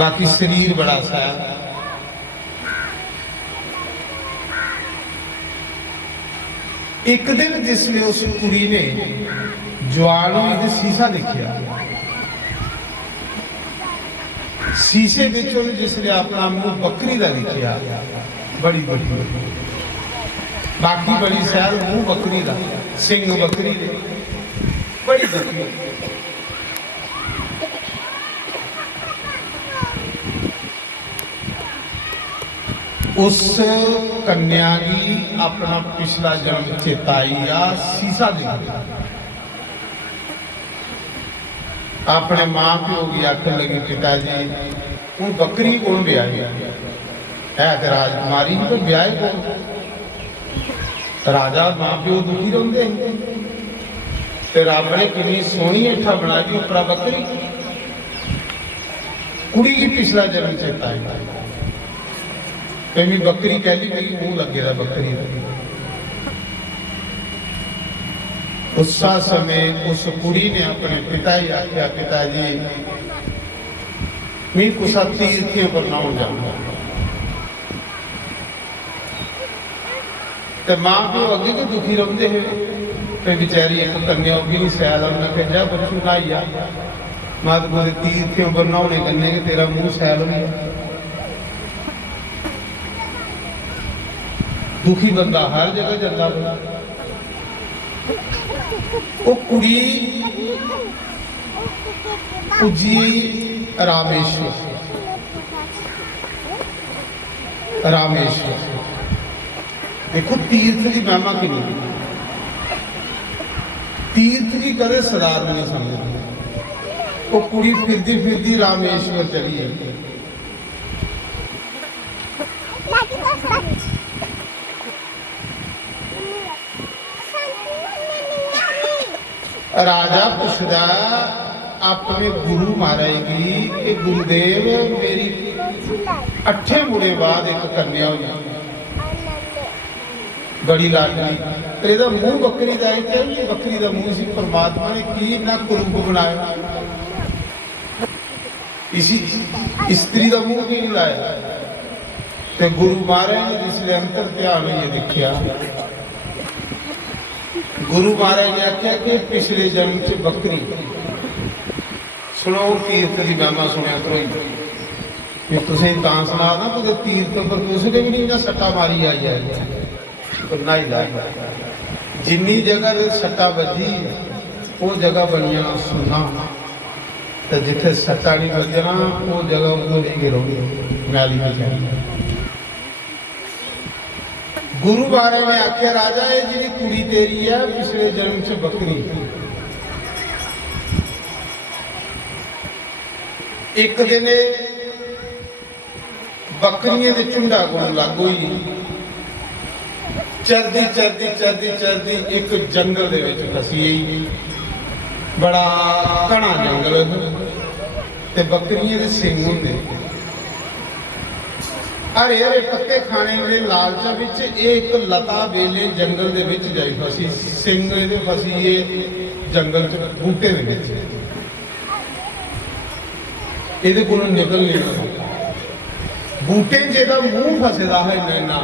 बाकी शरीर बड़ा सा। एक दिन जिसने उस कुड़ी ने ज्वालवी दे शीशा देखा, शीशे विचों जिसने अपना मुंह बकरी का देखा, बड़ी बड़ी बाकी बड़ी शहर मुंह बकरी का, सिंह बकरी दे, बड़ी बकरी। उस कन्या की अपना पिछला जन्म चेताई आ शीशा देखा, अपने मां प्यो की आखन लगी, पिताजी हूँ बकरी कौन ब्याही है तो राजकुमारी तो ब्याह कौन? राजा मां प्यो दुखी रोंदे, रब ने कितनी सोहनी हेठा बना दी उपरा बकरी। कुड़ी की पिछला जन्म चेताई, कभी बकरी कह ली मेरी मुंह लगे रहा बकरी। उस समय उस कुड़ी ने अपने पिता ही आख्या, पिताजी मैं कुछ तीर्थियों पर ना हो जाऊंगा। तो मां प्यो अगे तो दुखी रोंदे है, फिर बेचारी एक कन्या भी नहीं सैल, उन्हें कहा जा बच्चू ना ही आ मात को तीर्थियों पर नहाने करने के तेरा मुंह सैल हो गया। दुखी बंदा हर जगह जाता बना। वो कुड़ी पुजी रामेश्वर, रामेश्वर देखो तीर्थ की महिमा कि तीर्थ की कदे सरदार नहीं समझती। वो कुड़ी फिरदी फिरदी रामेश्वर चली है। राजा पुछदा अपने गुरु मारेगी कि गुरुदेव मेरी 8 मुड़े बाद एक कन्या हुई, बड़ी लाडली, तेरा मुंह बकरी का है, ये बकरी का मुंह सी, परमात्मा ने की ना कुरूप बनाया, इसी स्त्री का मुंह क्यों नहीं लाया? तो गुरु महाराज ने जिसने अंतर ध्यान ये देखा, गुरु महाराज ने आख्या कि पिछले जन्म च बकरी सुनो, तीर्थ की महिमा सुनिया करो। तुम सुना ना तो तीर्थ पर किसी ने भी नहीं ना सट्टा मारी आई है, ना ही ला जिनी जगह सट्टा बजी वो जगह बन जाना सुना, तो जिथे सट्टा नहीं बजना वो जगह उनको नहीं गिरोगी मैली में जाएगी। गुरु महाराज ने आख्या, राजा ये जी कुड़ी तेरी है पिछले जन्म से बकरी। एक दिन बकरियां दे झुंडा कोल लग गई, चलदी चलदी चलदी चलदी एक जंगल दे विच फसी, बड़ा घना जंगल ते बकरियां दे सिंग हुंदे, हरे हरे पत्ते खाने वाले लालचा विच एक लता बेले जंगल दे विच जाई फसी, सिंग दे फसी ये जंगल च बूटे दे विच, इहदे कोलों निकल नहीं सकदा। बूटे जेदा मुंह फसदा है नैना,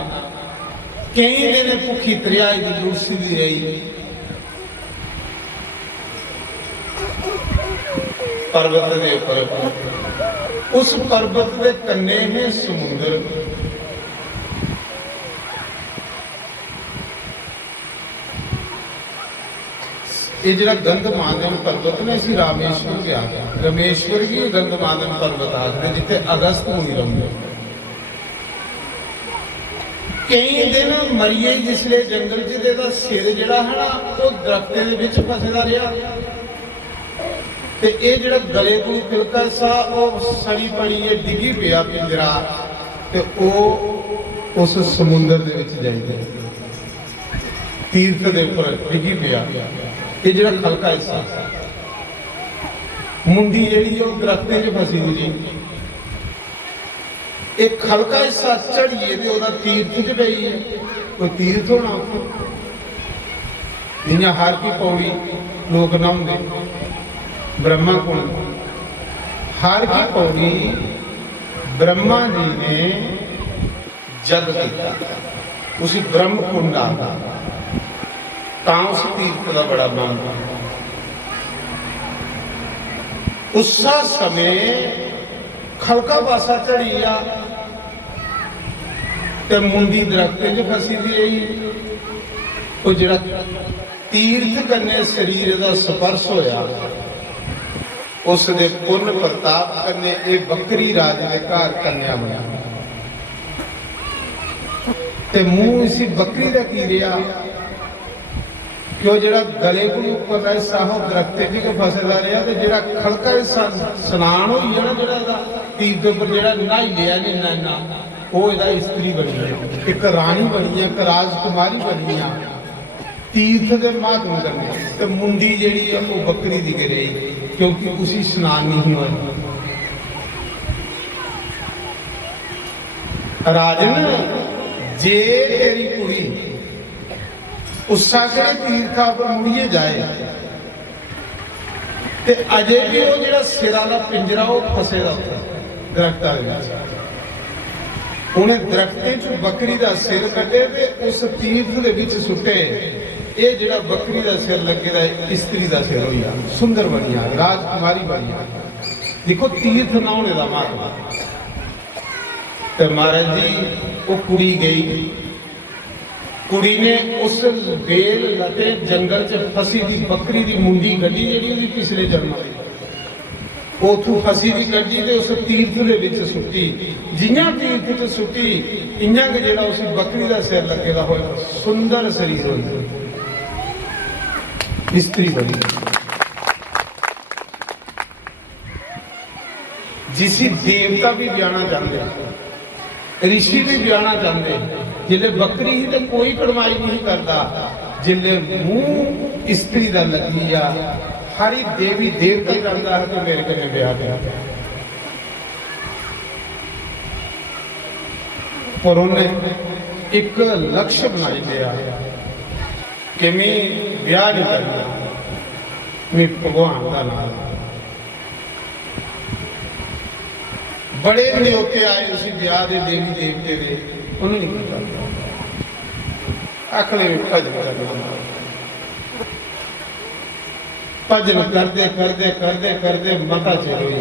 कई दिन भुखी त्रियाई दी लुड़सदी रही, पर्वत दे उपर, उस पर्वत के कन्ने है समुद्र, ये जो गंधमादन पर्वत ने इसी रामेश्वर के आगे, रामेश्वर की गंधमादन पर्वत आखते जिथे अगस्त मुनि रहे। कई दिन मरिए जिसले जंगल च सिर जड़ा है ना वो दरख्ते दे विच फसदा रहा, ते ये जिहड़ा गले को खिलका सा वो सड़ी पड़ी है डिगी पिया पिंजरा, ते वो उस समुद्र दे विच जाइए तीर्थ दे उपर डिगी पिया। ये जो खलका हिस्सा मुंडी जी दरख्ते च फसी हुई जी, एक खलका हिस्सा चढ़िए तो तीर्थ च पई है, कोई तीर्थ होना जियां हर की पौड़ी लोग नहाते ब्रह्मा को, हर की पौड़ी ब्रह्मा जी ने जग किया, उसी ब्रह्म कुंड आ उस तीर्थ का बड़ा मान। उस समय खलका पासा झड़ी आ ते मुंडी दरख्त च फसी दी रही। वो जिहड़ा तीर्थ कन्ने शरीर का स्पर्श होया, उस दे पुण्य प्रताप कन्ने ये बकरी राज के घर कन्या बना ते मुंह इसी बकरी का की रहा कि वो जिहड़ा गले को उपर रहा साहो दरख्त च फसदा रहा ते जिहड़ा खड़का स्नान होई है ना जिहड़ा तीर्थ उपर जिहड़ा नहाई लिया नहीं ना वो इहदा इस्त्री बनी है, एक रानी बनी है, एक राजकुमारी बनी है तीर्थ के महात्म करने। तो मुंडी जिहड़ी है वो बकरी दी गिरी क्योंकि उसी स्नान नहीं हुआ। राजन जे तेरी कुड़ी उस तीर्था पर मुड़िए जाए ते अजे भी वो जिहड़ा सिरा दा पिंजरा वो फसेगा दरख्तां दे विच। उन्हें दरख्तें च बकरी का सिर कटे ते उस तीर्थ दे विच सुटे। ये जिहड़ा बकरी का सिर लगे दा इस्त्री का सिर होई आ, सुंदर बनी आ, राजकुमारी बनी आ। देखो तीर्थ नहाने का महत्व। तो महाराज जी वो कुड़ी गई, कुड़ी ने उस बेल लते जंगल च फसी दी बकरी की मुंडी कड्ढी जिहड़ी पिछले जन्म दी, उथों फसी दी कड्ढी ते उस तीर्थ दे विच सुट्टी। जियां तीर्थ च सुट्टी इयां कि जिहड़ा उस बकरी का सिर लगे दा होया सुंदर शरीर होई, स्त्री बनी। जिसी देवता भी ब्याहना चाहते, ऋषि भी ब्याहना चाहते, जिले बकरी ही तो कोई कड़माई नहीं करता, जिले मुंह स्त्री का लगी आ हरी देवी देवता चाहता है कि मेरे कने ब्याह कर। पर उन्हें एक लक्ष्य बनाई लिया कि मैं ब्याह नहीं करना, मैं भगवान का नाम। बड़े न्योते आए उसी ब्याह के देवी देवते दे, उन्होंने नहीं किया। आखिर भजन करना, भजन करते करते करते करते मता चल हुई।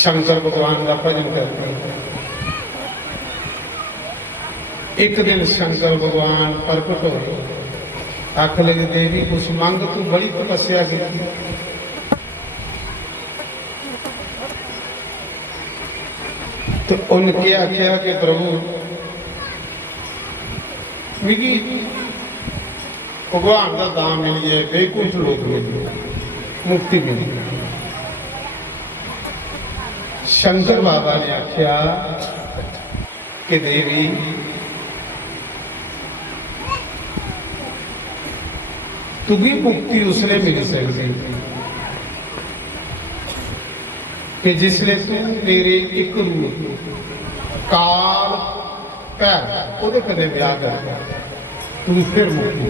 शंकर भगवान का भजन करते एक दिन शंकर भगवान प्रकट हो, आख लगे देवी कुछ मंग, तू बड़ी तपस्या की। तो उनके आख्या कि प्रभु मिगी भगवान का दान मिल जाए, बेकुंठ लोक मिल जाए, मुक्ति मिल जाए। शंकर बाबा ने आख्या कि देवी तुगी मुक्ति उसने मिल सकती कि जिसने तू मेरे एक रूप काल पैर ਉਹਦੇ कदे ब्याह कर तू फिर मुक्ति।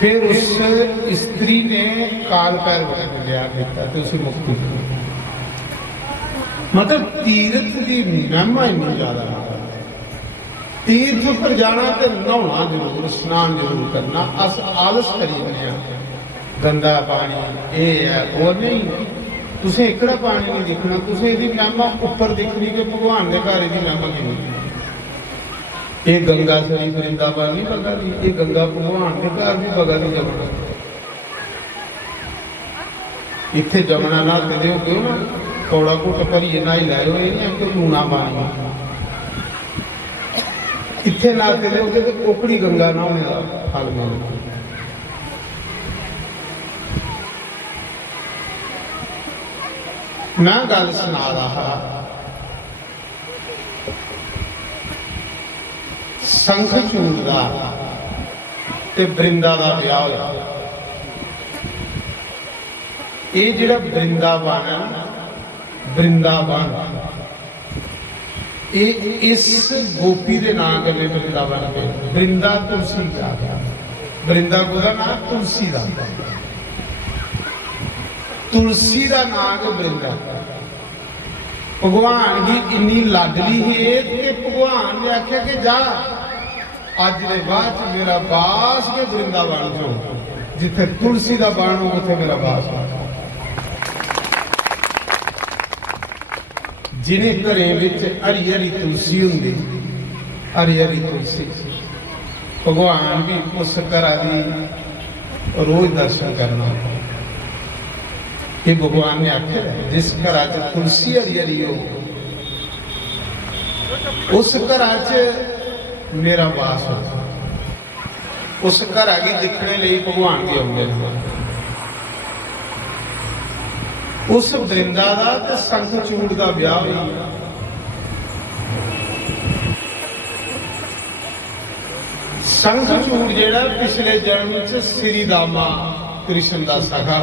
फिर उस स्त्री ने काल पैर में ब्याह किया तो उसे मुक्ति। मतलब तीर्थ की महिमा इतनी ज्यादा, तीर्थ पर जाना तो नहाना जरूर, स्नान जरूर करना। अस आलस करी बने गंदा पानी ये है वो नहीं, तुसें एकड़ा पानी नहीं दिखना, तुसें इसकी महिमा उपर दिखनी कि भगवान के घर की महिमा कितनी। ये गंगा सरी वृंदावन नहीं बगा दी, ये गंगा भगवान के घर भी बगा दी जमुना। इत्थे जमुना नहाते दे हो ना, थोड़ा घुट भरिए नहाई लाओ, ये नहीं कि लूना पानी। इत्थे नहाते दे हो तो ओकड़ी गंगा नहाने का फल मिलता। मैं गल सुना रहा, शंखचूड़ का ते बृंदा का ब्याह होया। ये जिहड़ा वृंदावन वृंदावन इस गोपी के नाम कने वृंदावन पे वृंदा तुलसी का वृंदावन का नाम तुलसी का, तुलसी का नाम है वृंदा। भगवान की इन्नी लाडली है कि भगवान ने आख्या कि जा अज के बाद मेरा बास के वृंदावन जाओ, जिथे तुलसी का बन हो उथे मेरा बास हो। जिन्हें घरें विच हरी हरी तुलसी होंदी, हरी हरी तुलसी, भगवान भी उस घर की रोज दर्शन करना। ये भगवान ने आख्या जिस घर च तुलसी हरी हरी हो उस घर च मेरा वास हो। उस घर की दिखने लिए भगवान भी आਉਂਦੇ हैं। उस वृंदा का ते संखचूड़ का ब्याह हुई। संखचूड़ जिहड़ा पिछले जन्म च श्री दामा कृष्ण का सखा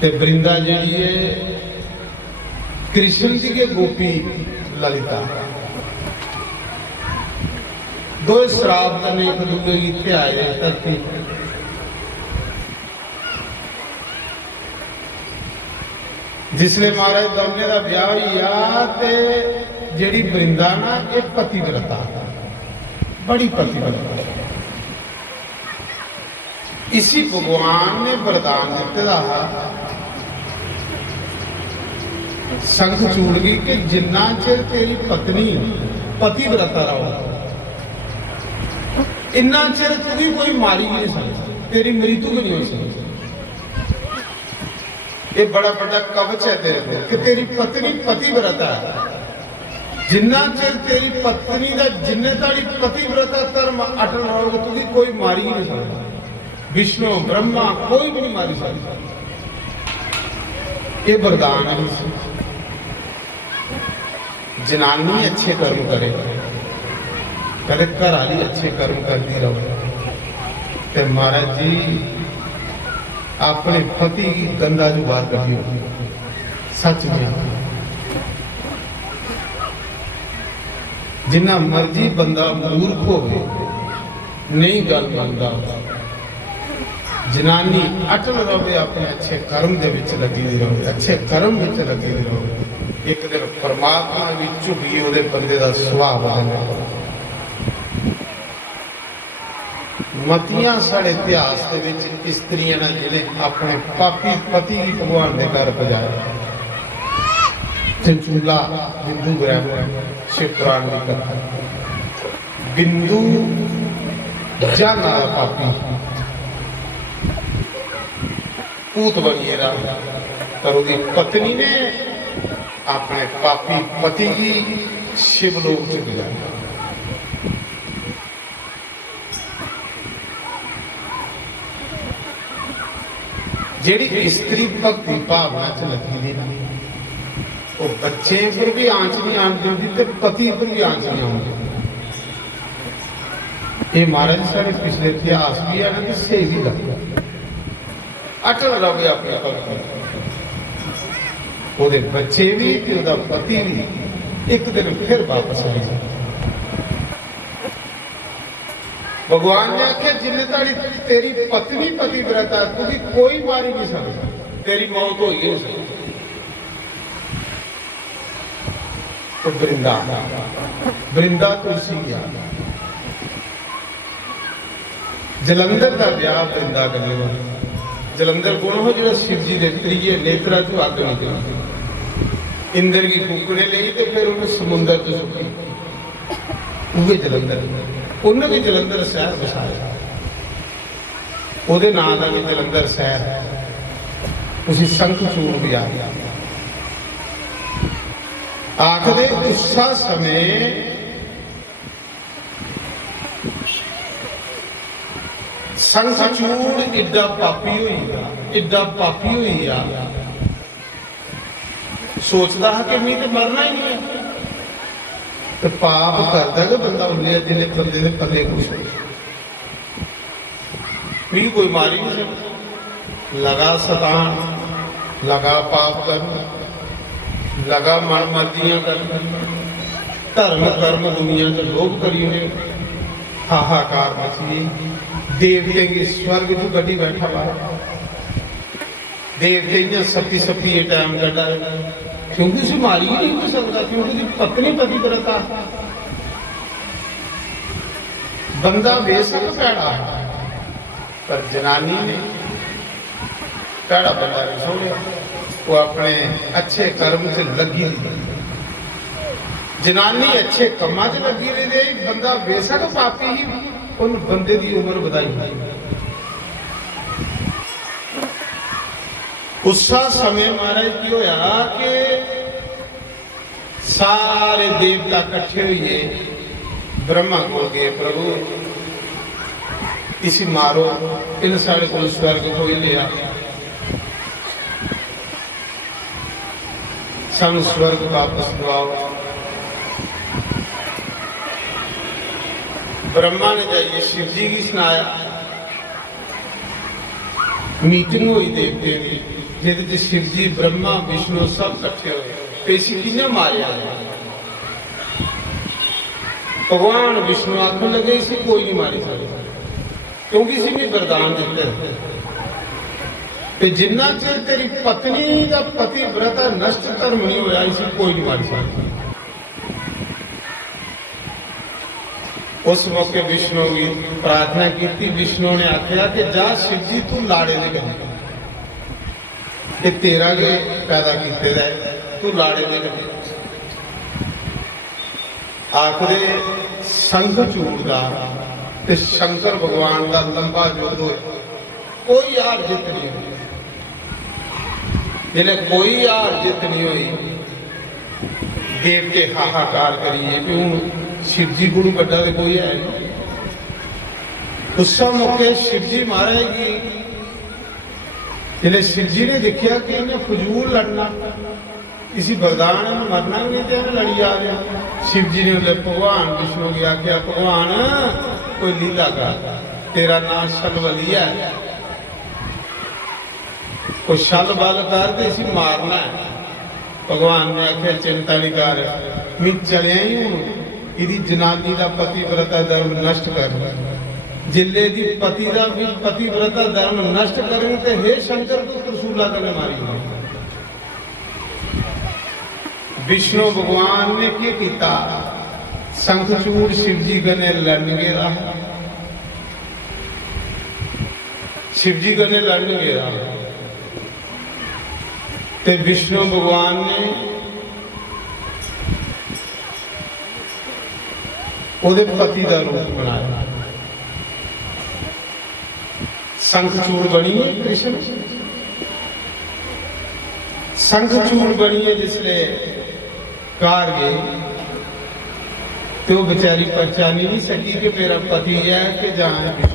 ते वृंदा जिहड़ी है कृष्ण जी के गोपी ललिता। दो शराब करने एक दूसरे की इत्थे आए धरती। जिसने महाराज दोने का ब्याह हुआ ते जिहड़ी वृंदा ना ये पतिव्रता, बड़ी पतिव्रता। इसी भगवान ने वरदान दिता संखचूड़ की कि जिन्ना चिर तेरी पत्नी पतिव्रता रहो इन्ना चिर तू भी कोई मारी नहीं सकता, तेरी मृत्यु भी नहीं हो सकती। ये बड़ा बड़ा कवच है तेरे को कि तेरी पत्नी पतिव्रता है। जिन्ना चिर तेरी पत्नी का जिन्ने ताड़ी पतिव्रता धर्म अटल रहोगे तू भी कोई मारी नहीं सकता। विष्णु ब्रह्मा कोई भी नहीं मारी सकता। ये वरदान है। जनानी अच्छे कर्म करे, कदे घर वाली अच्छे कर्म करती रहो ते महाराज जी अपने पति की गंदा जो बात करियो। सच में जिन्ना मर्जी बंदा मूर्ख हो नहीं गल बनता, जनानी अटल रहे अपने अच्छे कर्म दे विच लगी रहे, अच्छे कर्म विच लगी रहे। एक दिन परमात्मा भी झुकी उहदे बंदे दा सुभाव बदल। मतियां साढ़े इतिहास के विच स्त्रियां ने जिन्हें अपने पापी पति की भगवान के घर पजाया। चंचूला बिंदु ग्रह शिव पुराण की कथा। बिंदु जान वाला पापी पूत बनिए रहा, पर उसकी पत्नी ने अपने पापी पति की शिवलोक च गिराया। जेड़ी स्त्री भक्ति भावना च लगी नहीं, वो बच्चे पर भी आंच नहीं आन देती ते पति पर भी आंच नहीं आती। ये महाराज साढ़े पिछले इतिहास भी है ना, सही भी लगता। अटल रहे अपने भक्ति, ਉਹਦੇ बच्चे भी ਉਹਦਾ पति भी एक दिन फिर वापस आ जाए। भगवान ने आख्या जिन्ने ताड़ी तेरी पत्नी पतिव्रता तुझी कोई मारी नहीं सकता, तेरी मौत हो ही नहीं सकती। तो वृंदा वृंदा तुलसी गया जलंधर का ब्याह वृंदा करेगा। जलंधर कौन हो जो शिव जी ने त्रीजे नेत्रा चो अग निकली, इंद्र की कुकड़े ली तो फिर उन्हें समुद्र च सुटी। उहे जलंधर उन्हें भी जलंधर शहर बसाया, ਉਹਦੇ नाम का भी जलंधर शहर है। उसी संखचूड़ भी आ गया। आखदे उसा समय संखचूड़ इड्डा पापी हुई आ सोचता है कि नहीं तो मरना ही नहीं है, तो पाप करता कि बंदा उन्हें जिन्हें बंदे ने पले कुछ भी कोई मारी नहीं सकता। लगा सतान, लगा पाप करना, लगा मन मर्जियां करना, धर्म कर्म दुनिया से लोभ करिए, हाहाकार मची देवते की स्वर्ग जो गड्डी बैठा हुआ देवते इन्हें सप्ती सप्ती ये टाइम कटा क्योंकि उसे मारी ही नहीं हो सकता क्योंकि पत्नी पति करता बंदा बेशक पैड़ा पर जनानी ने पैड़ा बंदा नहीं छोड़िया वो अपने अच्छे कर्म से लगी नहीं जनानी अच्छे कमा च लगी रही बंदा बेशक पापी ही उन बंदे की उम्र बढ़ाई उसा समय महाराज की होया कि सारे देवता इकट्ठे हुए ब्रह्मा को गए प्रभु इसी मारो इन साढ़े को स्वर्ग को लिया सब स्वर्ग वापस दुआओ ब्रह्मा ने जाइए शिव जी की सुनाया मीटिंग हुई देवते की जिद शिव जी ब्रह्मा विष्णु सब इकट्ठे हुए पेशी किने मारिया भगवान विष्णु आखन लगे इसे कोई नहीं मारी सकता क्योंकि इसी में वरदान दिते ते जिन्ना चिर तेरी पत्नी का पति व्रता नष्ट कर्म नहीं होया इसे कोई नहीं मारी सकता उस मौके विष्णु की प्रार्थना की विष्णु ने आख्या कि जा शिव जी तू लाड़े दे गए ये तेरा के पैदा किते दा तू लाड़े दे गए आखरे संघ चूड़दा ते शंकर भगवान का लंबा युद्ध होया कोई हार जित नहीं हुई जिन्हें कोई हार जित नहीं हुई देव के हाहाकार करिए कि हूं शिव जी गुरु बड़ा तो कोई है नहीं उस मौके शिव जी मारेगी जिन्हें शिव जी ने देखा कि इन्हें फजूल लड़ना इसी वरदान में मरना भी नहीं तो लड़ी आ गया शिव जी ने भगवान विष्णु की आख्या भगवान कोई लीला का तेरा नाम शलबली है कोई शल बल कर तो इसी मारना है भगवान ने आख्या चिंता नहीं कर मैं चलिया ही हूं इदी जनानी का पतिव्रता धर्म नष्ट कर जिले की पति का भी पतिव्रता धर्म नष्ट करें तो हे शंकर को त्रिशूला करने मारी विष्णु भगवान ने क्या किया शंखचूड़ शिव जी कने लड़न गया शिव जी कने लड़न गया ते विष्णु भगवान ने ਉਹਦੇ ਪਤੀ ਦਾ ਰੂਪ ਬਣਾਇਆ शंखचूड़ बनी है कृष्ण शंखचूड़ बनी है जिसने कार गई तो बेचारी पहचान ही नहीं सकी कि मेरा पति है कि जहाँ है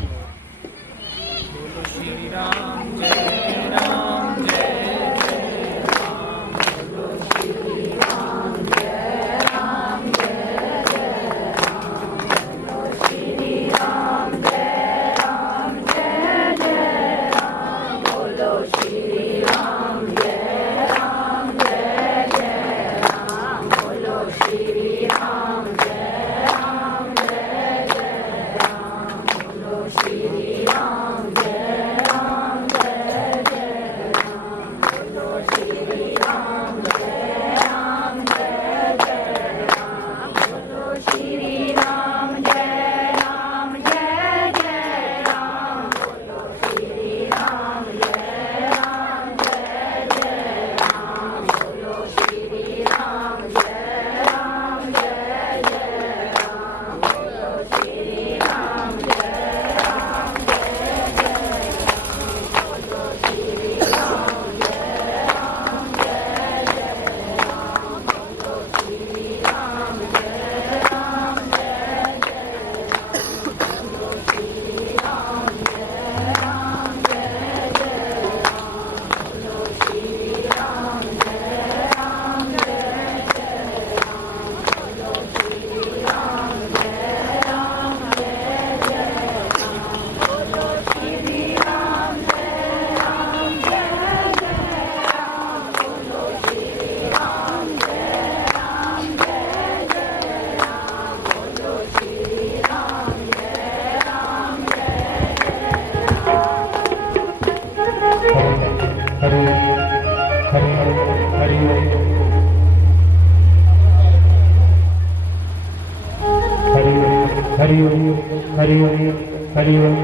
हरि ओम हरि ओम।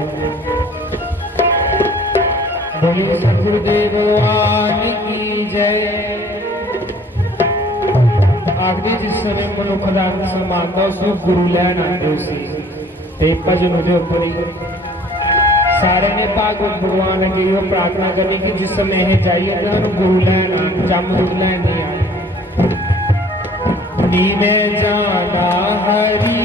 बोलिए सतगुरुदेव भगवान की जय। आखिरी जिस समय मनुख का अंत समाप्त उसमें गुरु लैन आते उसी ते भजन उदे ऊपर ही सारे ने भागवत भगवान अगे यो प्रार्थना करनी कि जिस समय यह चाहिए तो गुरु लैन जमरूद लैन नहीं आए। नीवे जाना हरि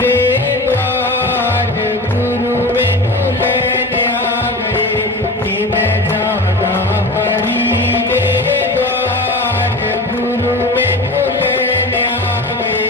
दे द्वार गुरु मैनू लैने आ गए। नीवे जाना हरि दे द्वार गुरु मैनू लैने आ गए।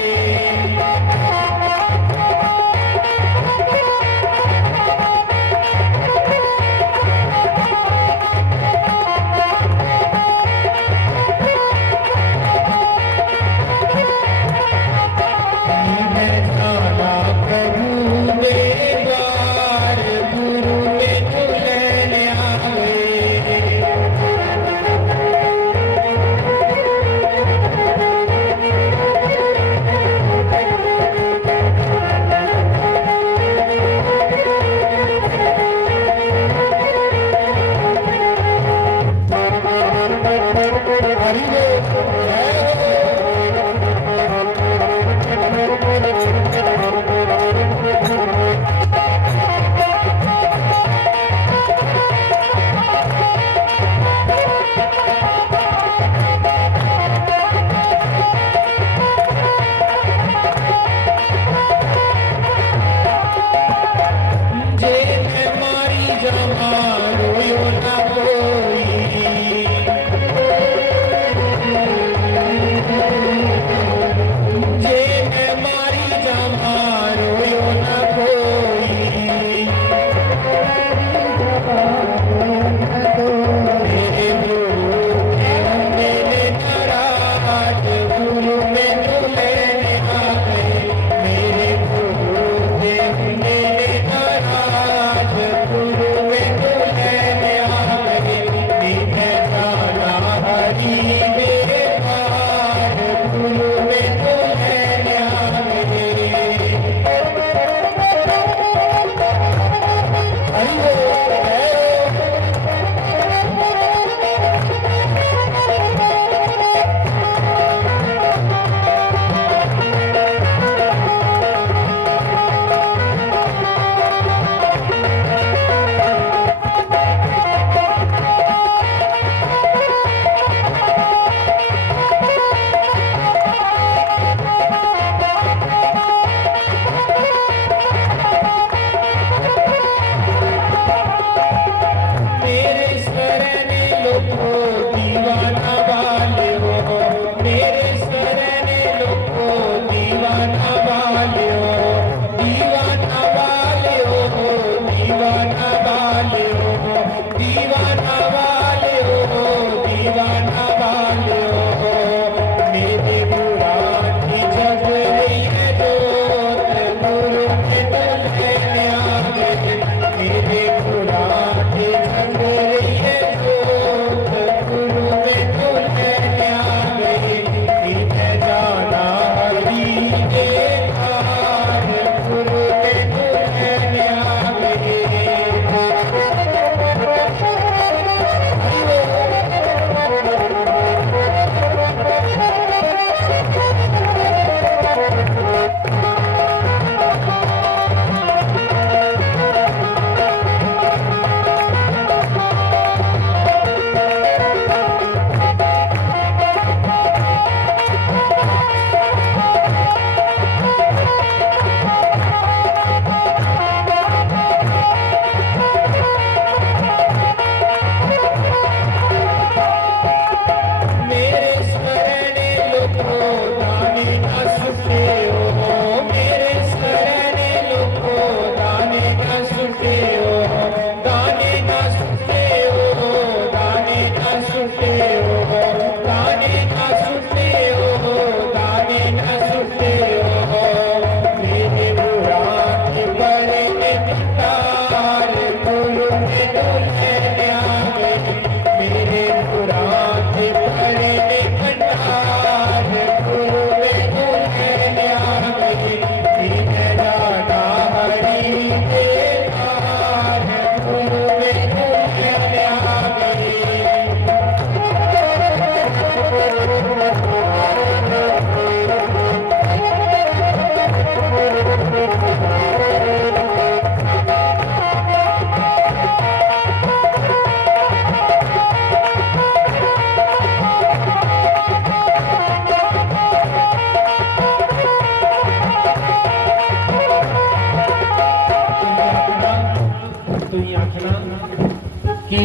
कि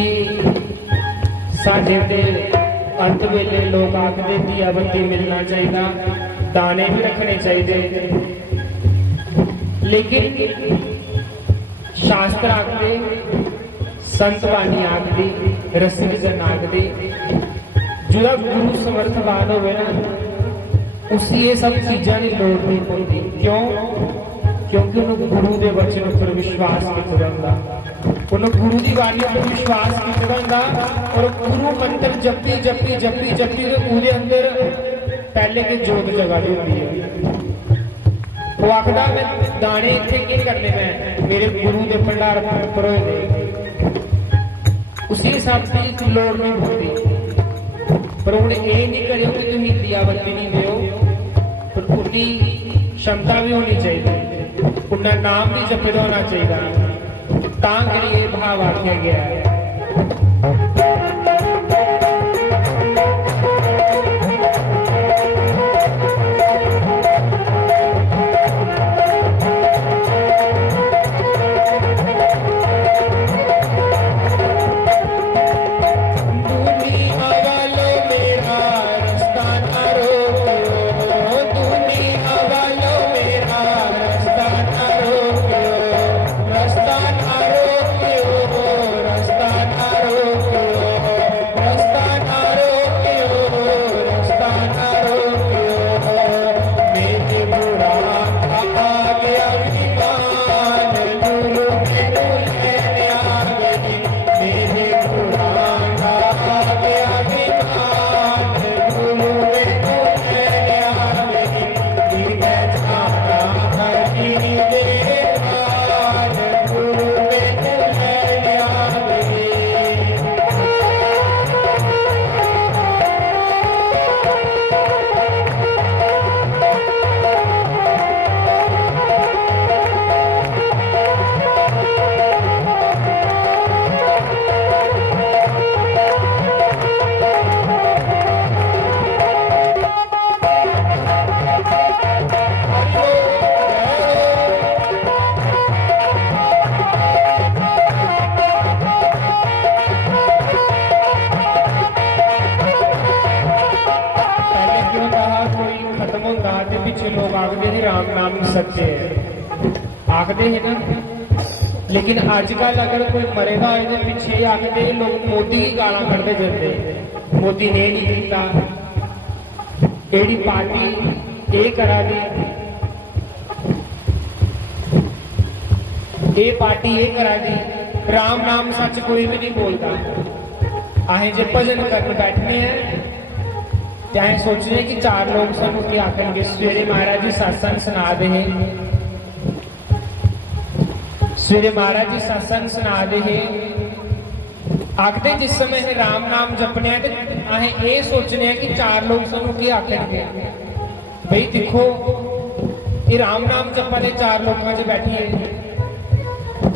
साढ़े ते अंत वेले लोग आखते दिया बत्ती मिलना चाहिए, दाने भी रखने चाहिए, लेकिन शास्त्र आखते, संत बाणी आखती, रस्सी जन आखती, जो गुरु समर्थवान होवे ना उसी ये सब चीज़ां की लोड़ नहीं पड़ती। क्यों? क्योंकि उन्होंने गुरु के वचन पर विश्वास किया जाता, उन्होंने गुरु की वाणी पर विश्वास किया जाता और गुरु मंत्र जपी जपी जपी जपी उसके अंदर पहले की जोत जगा दी होती है। वो आखदा मैं दाने इतने की करने में मेरे गुरु के भंडार पर होए उसी हिसाब से लोड़ नहीं होती। पर उन्हें ये नहीं करियो कि तुम दिया बत्ती नहीं दो, पर उनकी क्षमता भी होनी चाहिए, उनका नाम भी जपित होना चाहिए, तां करिए भाव आख्या गया है। सत्य है आखते हैं ना, लेकिन आजकल अगर कोई मरेगा ये पीछे आखते लोग मोदी की गाला करते चलते, मोदी ने नहीं किया, एडी पार्टी ये करा दी, ये पार्टी ये करा दी, राम नाम सच कोई भी नहीं बोलता। आहे जे भजन कर बैठने हैं चाहे सोच रहे कि चार लोग सानू क्या आखेंगे। सवेरे महाराज जी सत्संग सुना दे, सवेरे महाराज जी सत्संग सुना दे, आखते जिस समय राम नाम जपने तो असें ये सोचने कि चार लोग सानू क्या आखेंगे। भाई देखो ये राम नाम जपा दे चार लोगों से बैठिए,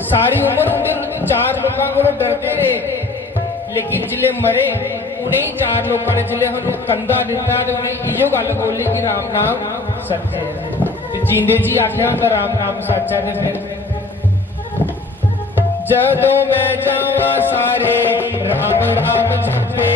सारी उम्र उन्हें चार लोगों को डरते रहे, लेकिन जिले मरे उन्हें चार लोगों ने जिले हम कंधा दिता तो उन्हें इो गल बोली कि राम नाम सच है। जींदे जी आख्या होंगे राम नाम सच है। फिर जदों मैं जावा सारे राम राम जपे